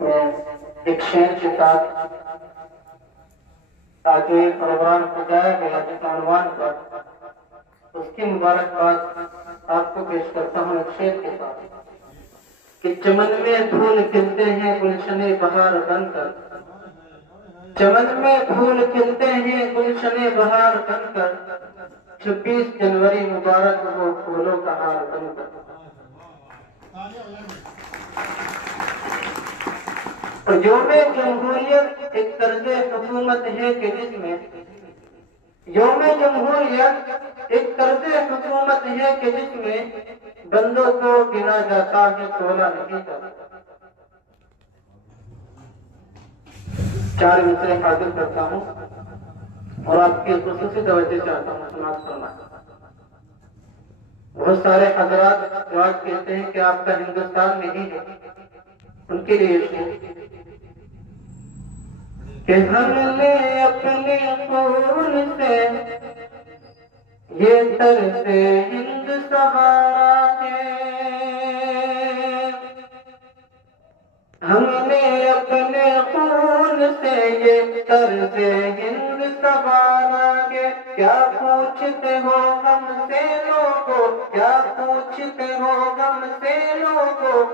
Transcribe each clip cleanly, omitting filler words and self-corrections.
میں ایک شعر کے ساتھ آگے پروگرام سجایا گیا جس عنوان پر اس کی مبارکباد آپ کو پیش کرتا ہوں ایک شعر کے ساتھ کہ چمن میں پھول کھلتے ہیں گلشن بہار بن کر، چمن میں پھول کھلتے ہیں گلشن بہار بن کر، 26 جنوری مبارک ہو پھولوں کا ہار بن کر۔ اور یوم جمہوریت ایک طرز حکومت ہے کہ جس میں یوم جمہوریت ایک طرز حکومت ہے کہ جس میں بندوں کو گنا جاتا ہے تولا نہیں جاتا۔ 4 مصرے حاضر کرتا ہوں اور آپ کی خصوصی توجہ چاہتا ہوں، سماعت فرمائیں۔ بہت سارے حضرات جو آج کہتے ہیں کہ آپ کا ہندوستان نہیں ہے، ان کے لیے کہ ہم نے اپنے خون سے یہ طرز ہند سہارا ہے، ہم نے اپنے خون سے یہ طرز ہند سہارا ہے۔ کیا پوچھتے ہو ہم سے لوگو، کیا پوچھتے ہو ہم سے لوگو،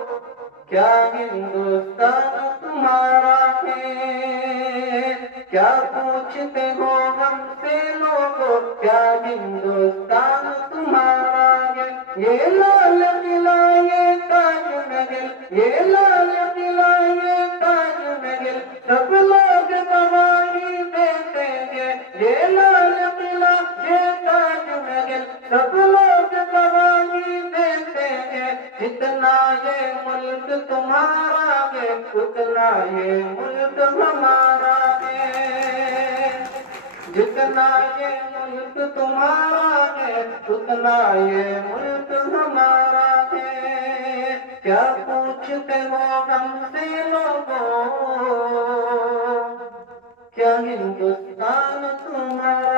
کیا ہندوستان تمہارا ہے؟ کیا پوچھتے ہو ہم سے لوگو، کیا ہندوستان تمہارا ہے؟ یہ لال قلعہ یہ تاج محل، یہ لال قلعہ یہ تاج محل، سب لوگ گواہی دیتے ہیں۔ یہ لال قلعہ یہ تاج محل، سب لوگ گواہی دیتے ہیں۔ جتنا یہ ملک تمہارا ہے اتنا یہ ملک ہمارا ہے، جتنا یہ ملک تمہارا ہے اتنا یہ ملک ہمارا ہے۔ کیا پوچھتے ہو ہم سے لوگوں، کیا ہندوستان تمہارا